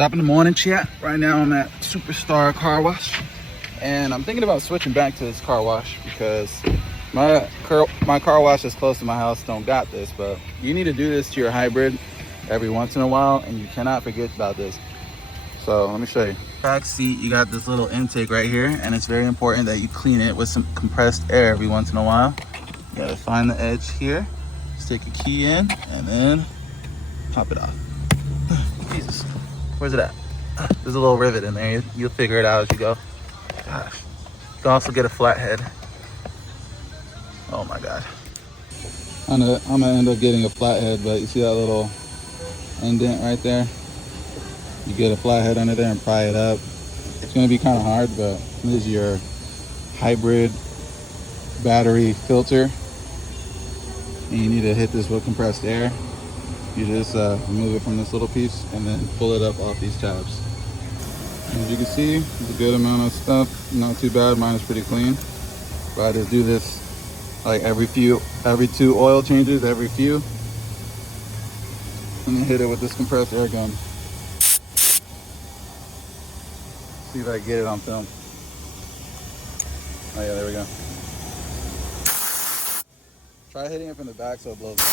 Top of the morning, chat. Right now I'm at Superstar Car Wash, and I'm thinking about switching back to this car wash because my car wash is close to my house don't got this, but you need to do this to your hybrid every once in a while, and you cannot forget about this. So let me show you. Back seat, you got this little intake right here, and it's very important that you clean it with some compressed air every once in a while. You gotta find the edge here, stick a key in, and then pop it off. Jesus. Where's it at? There's a little rivet in there. You'll figure it out as you go. Gosh. You can also get a flathead. Oh my God. I'm gonna end up getting a flathead, but you see that little indent right there? You get a flathead under there and pry it up. It's gonna be kind of hard, but this is your hybrid battery filter. And you need to hit this with compressed air. You just remove it from this little piece and then pull it up off these tabs. As you can see, it's a good amount of stuff. Not too bad, mine is pretty clean. But I just do this like every 2 oil changes, every few. And then hit it with this compressed air gun. See if I can get it on film. Oh yeah, there we go. Try hitting it from the back so it blows up.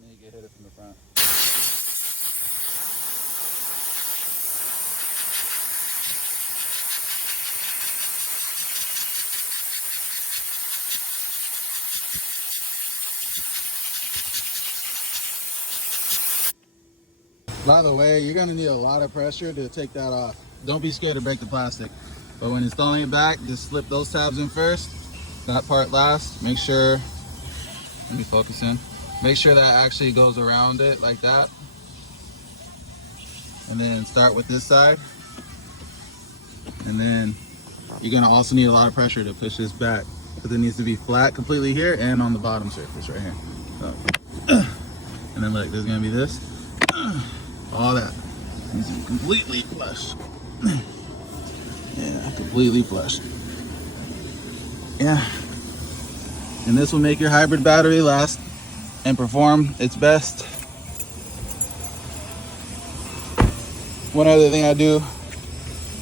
Then you can hit it from the front. By the way, you're gonna need a lot of pressure to take that off. Don't be scared to break the plastic. But when installing it back, just slip those tabs in first, that part last. Make sure, let me focus in. Make sure that actually goes around it like that. And then start with this side. And then you're gonna also need a lot of pressure to push this back because it needs to be flat completely here and on the bottom surface right here. So, and then look, there's gonna be this. All that needs to be completely flush. Yeah, completely flush. Yeah. And this will make your hybrid battery last and perform its best. One other thing I do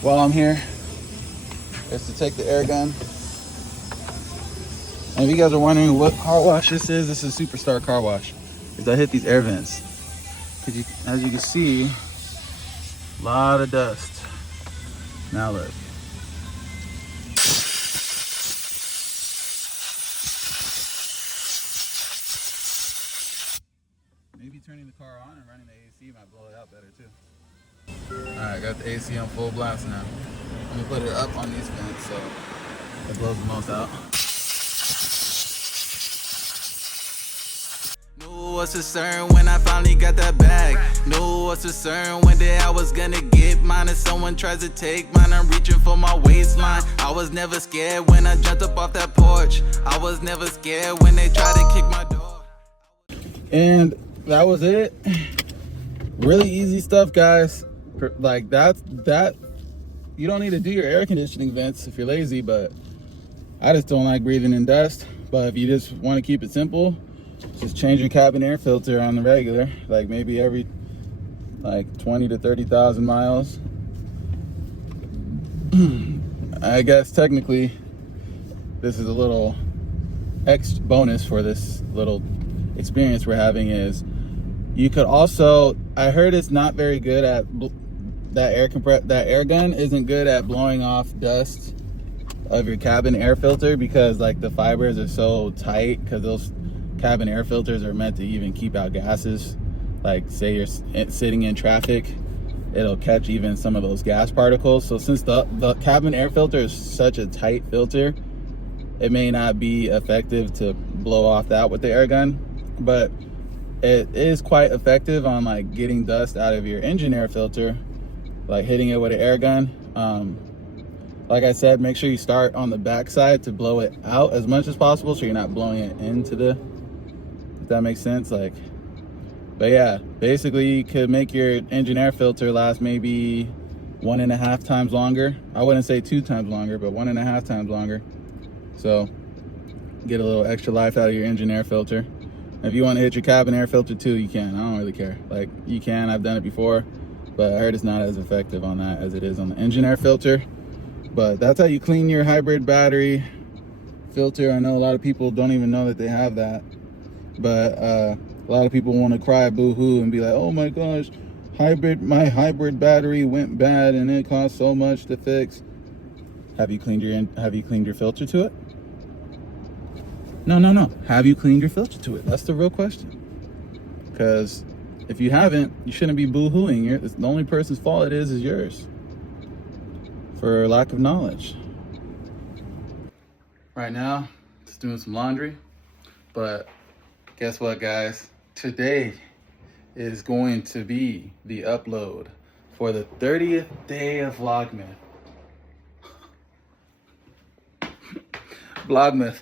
while I'm here is to take the air gun. And if you guys are wondering what car wash this is Superstar Car Wash. Is I hit these air vents. As you can see, a lot of dust. Now look. Maybe turning the car on and running the AC might blow it out better too. Alright, got the AC on full blast now. I'm gonna put it up on these vents so it blows the most out. Was concerned when I finally got that bag. Knew was concerned one day I was gonna get mine. If someone tries to take mine, I'm reaching for my waistline. I was never scared when I jumped up off that porch. I was never scared when they tried to kick my door. And that was it. Really easy stuff, guys. Like that you don't need to do your air conditioning vents if you're lazy, but I just don't like breathing in dust. But if you just want to keep it simple, just change your cabin air filter on the regular, like maybe every 20 to 30,000 miles. I guess technically this is a little extra bonus for this little experience we're having is you could also, I heard it's not very good at that air gun isn't good at blowing off dust of your cabin air filter because like the fibers are so tight, because those cabin air filters are meant to even keep out gases. Like say you're sitting in traffic, it'll catch even some of those gas particles. So since the cabin air filter is such a tight filter, it may not be effective to blow off that with the air gun, but it is quite effective on like getting dust out of your engine air filter, like hitting it with an air gun. Like I said, make sure you start on the back side to blow it out as much as possible so you're not blowing it into the, if that makes sense. Like, but yeah, basically you could make your engine air filter last maybe 1.5 times longer. I wouldn't say 2 times longer, but 1.5 times longer. So get a little extra life out of your engine air filter. If you want to hit your cabin air filter too, you can. I don't really care. Like, you can. I've done it before, but I heard it's not as effective on that as it is on the engine air filter. But that's how you clean your hybrid battery filter. I know a lot of people don't even know that they have that, but a lot of people want to cry boo-hoo and be like, oh my gosh, my hybrid battery went bad and it cost so much to fix. Have you cleaned your filter to it? No. Have you cleaned your filter to it? That's the real question. Because if you haven't, you shouldn't be boo-hooing. The only person's fault it is yours for lack of knowledge. Right now, just doing some laundry. But guess what, guys? Today is going to be the upload for the 30th day of Vlogmas. Vlogmas.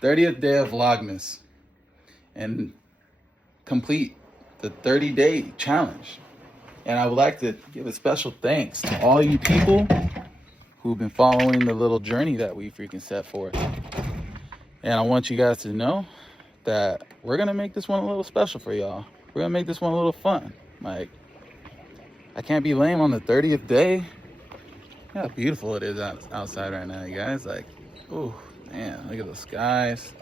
30th day of Vlogmas. And complete the 30-day challenge. And I would like to give a special thanks to all you people who've been following the little journey that we freaking set forth. And I want you guys to know that we're gonna make this one a little special for y'all. We're gonna make this one a little fun. Like, I can't be lame on the 30th day. Look how beautiful it is outside right now, you guys. Like, oh man, look at the skies.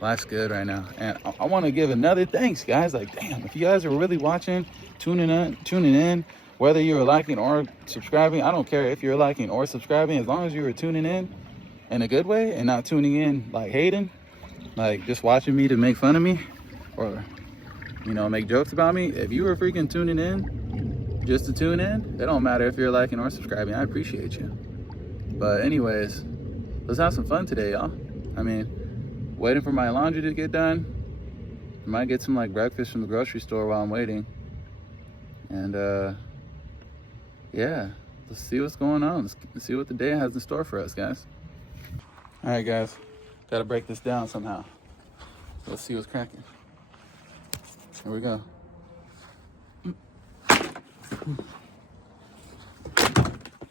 Life's good right now. And I want to give another thanks, guys. Like, damn, if you guys are really watching, tuning in, whether you're liking or subscribing, I don't care if you're liking or subscribing, as long as you were tuning in a good way and not tuning in like hating, like just watching me to make fun of me or, you know, make jokes about me. If you were freaking tuning in just to tune in, it don't matter if you're liking or subscribing. I appreciate you. But anyways, let's have some fun today, y'all. I mean, waiting for my laundry to get done. I might get some like breakfast from the grocery store while I'm waiting. And yeah, let's see what's going on. Let's see what the day has in store for us, guys. All right, guys, gotta break this down somehow. Let's see what's cracking. Here we go.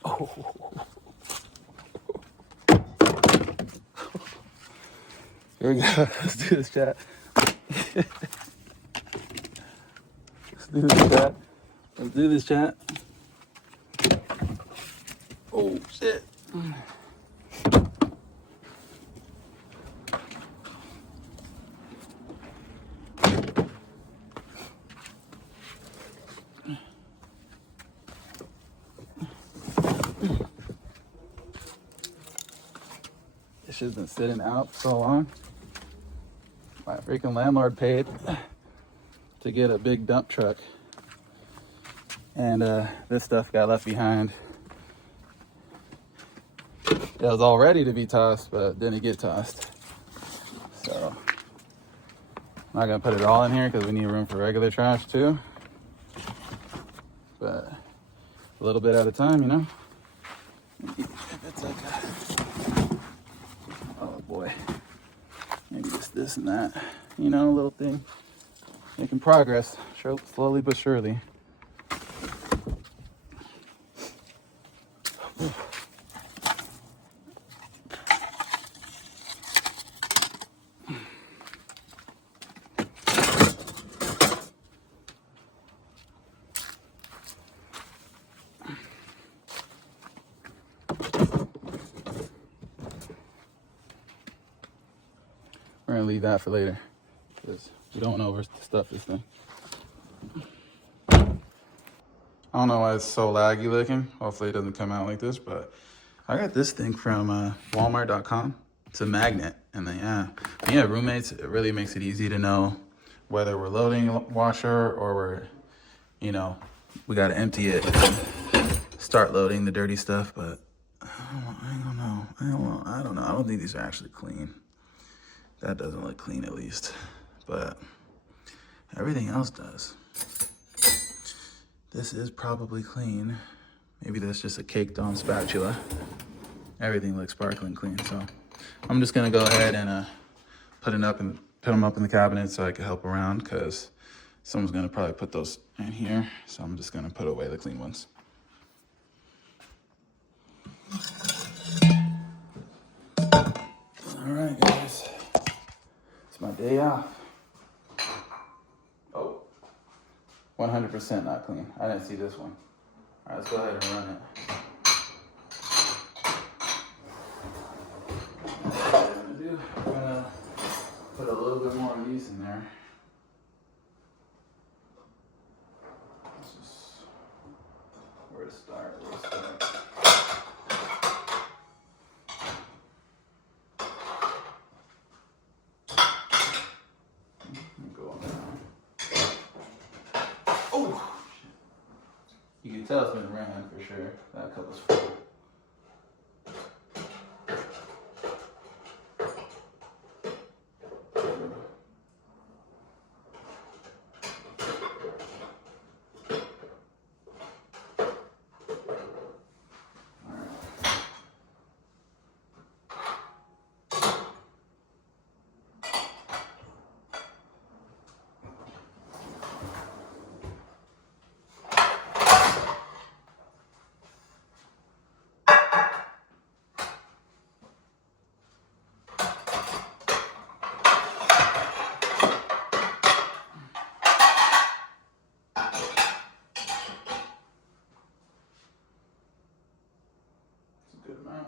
Oh. Here we go. Let's do this, chat. Let's do this, chat. Oh, shit. This shit's been sitting out so long. My freaking landlord paid to get a big dump truck, and this stuff got left behind. It was all ready to be tossed, but didn't get tossed. So I'm not gonna put it all in here because we need room for regular trash too. But a little bit at a time, you know. If it's like oh boy, maybe just this and that, you know, a little thing. Making progress, slowly but surely. We're gonna leave that for later because we don't want to overstuff this thing. I don't know why it's so laggy looking. Hopefully it doesn't come out like this, but I got this thing from Walmart.com. It's a magnet, and then yeah, roommates, it really makes it easy to know whether we're loading a washer or we're, you know, we gotta empty it and start loading the dirty stuff. But I don't know. I don't think these are actually clean. That doesn't look clean, at least, but everything else does. This is probably clean. Maybe that's just a caked on spatula. Everything looks sparkling clean. So I'm just gonna go ahead and put them up in the cabinet so I can help around, because Someone's gonna probably put those in here, so I'm just gonna put away the clean ones. All right, guys, it's my day off. Oh, 100% not clean. I didn't see this one. All right, let's go ahead and run it. I'm gonna put a little bit more of these in there. This is where to start. Go on down. Oh! You can tell it's been ran for sure. That cup was full. Good amount.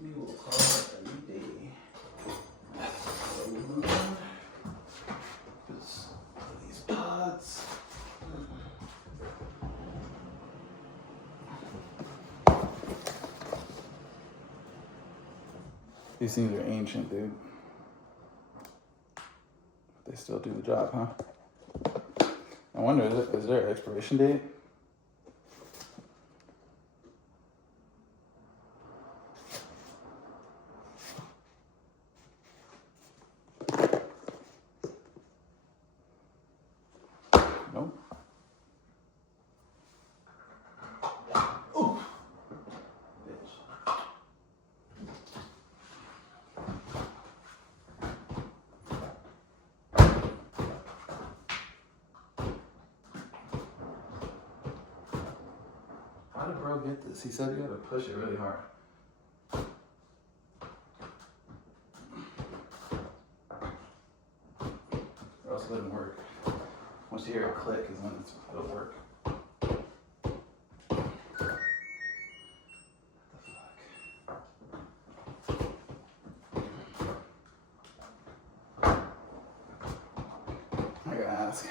Me will call it every day. Just these pods. These things are ancient, dude. They still do the job, huh? I wonder, is there an expiration date? Nope. Oh, bitch. How did bro get this? He said you gotta push it really hard. Or else it wouldn't work. Once you hear a click is when it'll work. I gotta ask.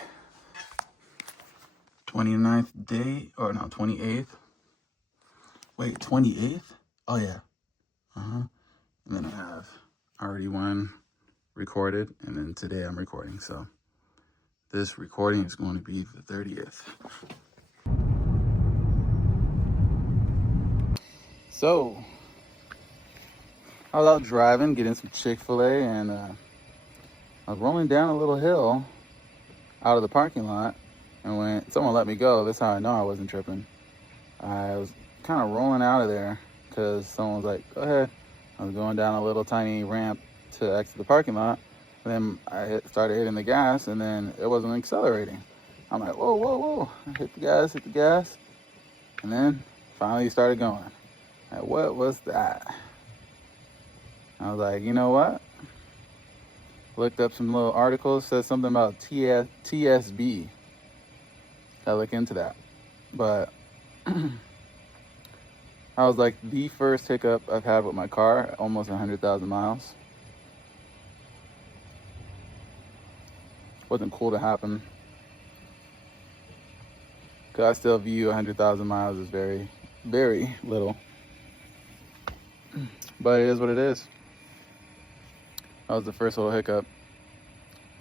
29th day, or no, 28th. Wait, 28th? Oh yeah. And then I have already one recorded, and then today I'm recording. So this recording is going to be the 30th. So I was out driving, getting some Chick-fil-A, and I was rolling down a little hill out of the parking lot, and when someone let me go, that's how I know I wasn't tripping. I was kind of rolling out of there because someone was like, go ahead. I was going down a little tiny ramp to exit the parking lot, and then I started hitting the gas, and then it wasn't accelerating. I'm like, whoa, whoa, whoa. I hit the gas, and then finally started going. Like, what was that? I was like, you know what? Looked up some little articles, said something about TSB. I look into that. But I was like, the first hiccup I've had with my car, almost 100,000 miles. Wasn't cool to happen. Because I still view 100,000 miles as very, very little. But it is what it is. That was the first little hiccup.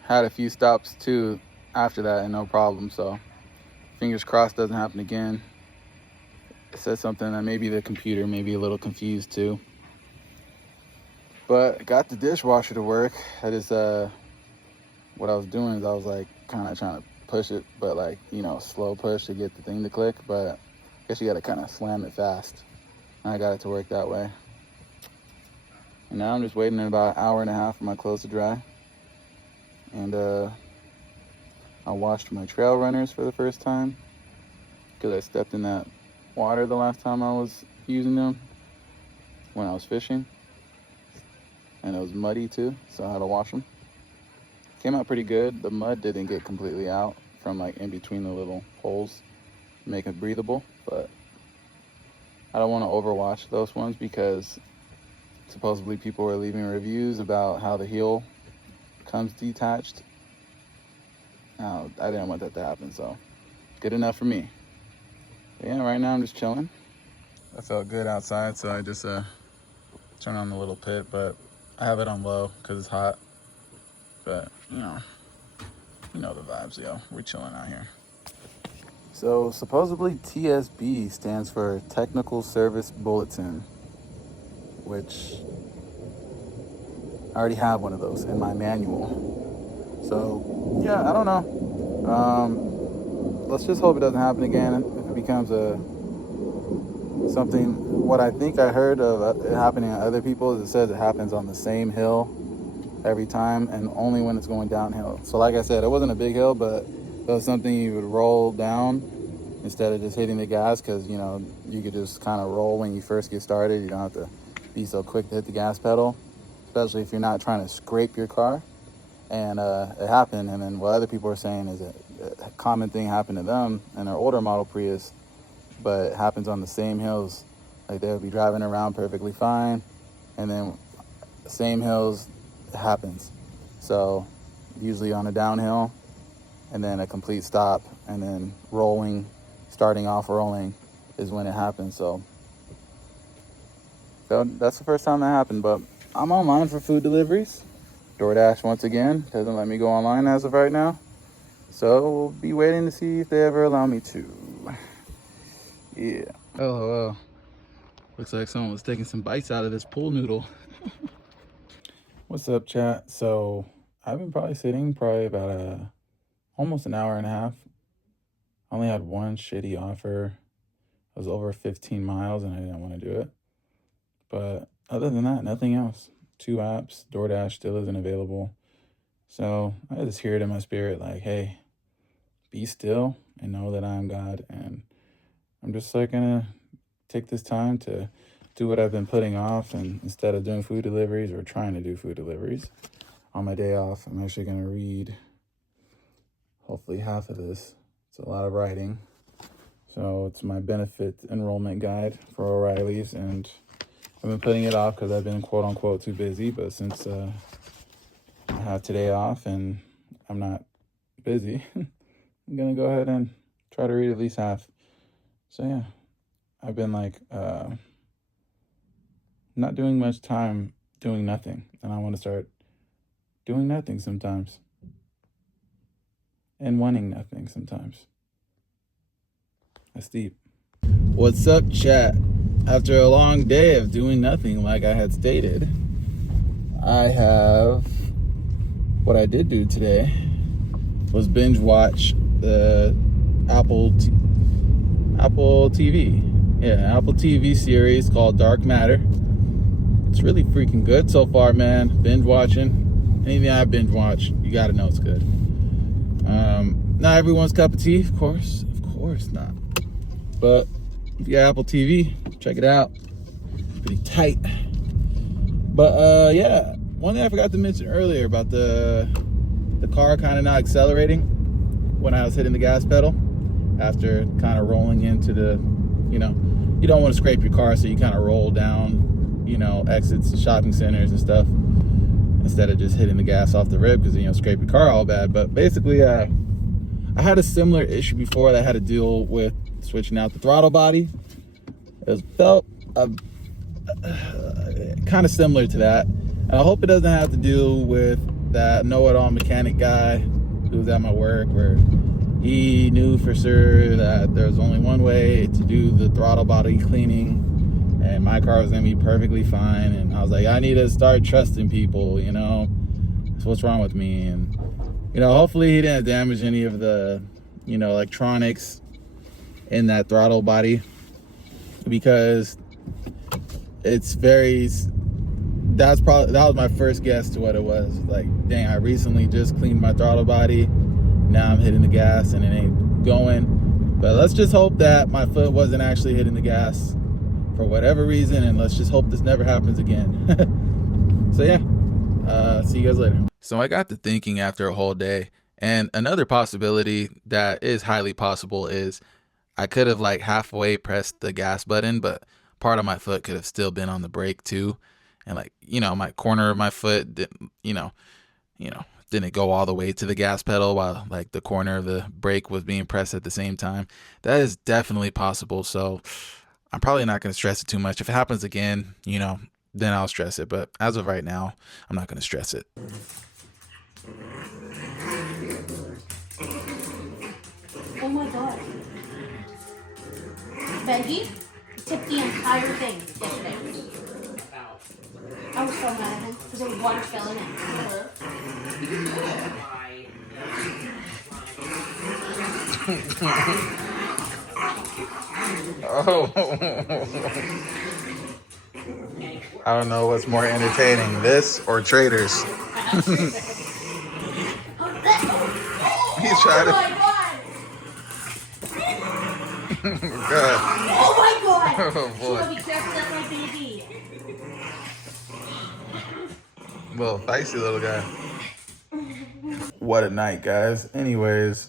Had a few stops too after that and no problem. So fingers crossed doesn't happen again. It said something that maybe the computer may be a little confused too. But got the dishwasher to work. That is what I was doing is I was like kind of trying to push it, but like, you know, slow push to get the thing to click. But Guess you gotta kind of slam it fast. I got it to work that way. And now I'm just waiting about an hour and a half for my clothes to dry. And I washed my trail runners for the first time because I stepped in that water the last time I was using them when I was fishing. And it was muddy too, so I had to wash them. Came out pretty good. The mud didn't get completely out from like in between the little holes, make it breathable, but I don't want to overwash those ones because supposedly people were leaving reviews about how the heel comes detached. I didn't want that to happen, so good enough for me. But yeah, right now I'm just chilling. I felt good outside, so I just turned on the little pit, but I have it on low because it's hot. But you know the vibes, yo. We're chilling out here. So supposedly TSB stands for Technical Service Bulletin, which I already have one of those in my manual. So yeah, I don't know. Let's just hope it doesn't happen again. If it becomes something, what I think I heard of it happening to other people is it says it happens on the same hill every time and only when it's going downhill. So like I said, it wasn't a big hill, but it was something you would roll down instead of just hitting the gas, because you know you could just kind of roll when you first get started. You don't have to be so quick to hit the gas pedal, especially if you're not trying to scrape your car. And it happened. And then what other people are saying is a common thing happened to them in their older model Prius, but it happens on the same hills. Like they'll be driving around perfectly fine, and then the same hills, it happens. So usually on a downhill, and then a complete stop, and then starting off rolling is when it happens. So that's the first time that happened. But I'm online for food deliveries. DoorDash once again doesn't let me go online as of right now, so we'll be waiting to see if they ever allow me to. Yeah. Oh, hello. Looks like someone was taking some bites out of this pool noodle. What's up, chat? So I've been sitting about almost an hour and a half. I only had one shitty offer. It was over 15 miles and I didn't want to do it. But other than that, nothing else. 2 apps. DoorDash still isn't available. So I just hear it in my spirit like, hey, be still and know that I am God. And I'm just like gonna take this time to do what I've been putting off, and instead of doing food deliveries or trying to do food deliveries on my day off, I'm actually gonna read hopefully half of this. It's a lot of writing. So it's my benefit enrollment guide for O'Reilly's, and I've been putting it off because I've been quote unquote too busy, but since I have today off and I'm not busy, I'm gonna go ahead and try to read at least half. So yeah, I've been like not doing much time doing nothing, and I want to start doing nothing sometimes and wanting nothing sometimes. That's deep. What's up, chat? After a long day of doing nothing, like I had stated, I have what I did do today was binge watch the Apple TV series called Dark Matter. It's really freaking good so far, man. Binge watching. Anything I binge watch, you gotta know it's good. Not everyone's cup of tea, of course not. But if you got Apple TV, check it out. Pretty tight. But yeah, one thing I forgot to mention earlier about the car kind of not accelerating when I was hitting the gas pedal after kind of rolling into the, you don't want to scrape your car, so you kind of roll down, exits to shopping centers and stuff instead of just hitting the gas off the rib because, scrape your car all bad. But basically, I had a similar issue before that I had to deal with switching out the throttle body. It felt kind of similar to that. And I hope it doesn't have to do with that know-it-all mechanic guy who was at my work, where he knew for sure that there was only one way to do the throttle body cleaning and my car was gonna be perfectly fine. And I was like, I need to start trusting people, so what's wrong with me? And hopefully he didn't damage any of the electronics in that throttle body. because it's very, that was my first guess to what it was. Like, dang, I recently just cleaned my throttle body. Now I'm hitting the gas and it ain't going. But let's just hope that my foot wasn't actually hitting the gas for whatever reason, and let's just hope this never happens again. So yeah, see you guys later. So I got to thinking after a whole day, and another possibility that is highly possible is I could have like halfway pressed the gas button, but part of my foot could have still been on the brake too. And like, you know, my corner of my foot didn't, didn't go all the way to the gas pedal while like the corner of the brake was being pressed at the same time. That is definitely possible. So I'm probably not going to stress it too much. If it happens again, then I'll stress it. But as of right now, I'm not going to stress it. Oh my god. Benji tipped the entire thing yesterday. I was so mad at him because there was water spilling in it. Oh. I don't know what's more entertaining, this or traders. He's trying to. God. Oh my god! Oh boy. So be careful, that's my baby. Little feisty little guy. What a night, guys. Anyways,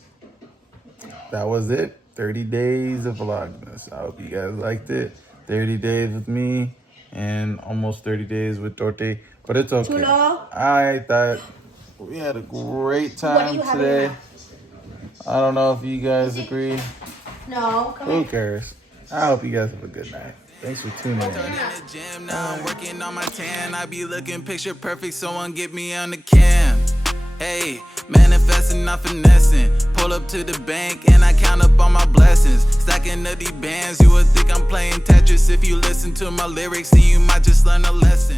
that was it. 30 days of Vlogmas. I hope you guys liked it. 30 days with me and almost 30 days with Torte. But it's okay. Chulo. I thought we had a great time today. I don't know if you guys agree. No, come Who here. cares? I hope you guys have a good night. Thanks for tuning in. Gym now, I'm working on my tan. I be looking picture perfect, someone get me on the cam. Hey, manifesting, not finessing. Pull up to the bank and I count up all my blessings. Stacking nutty bands, you would think I'm playing Tetris. If you listen to my lyrics, then you might just learn a lesson.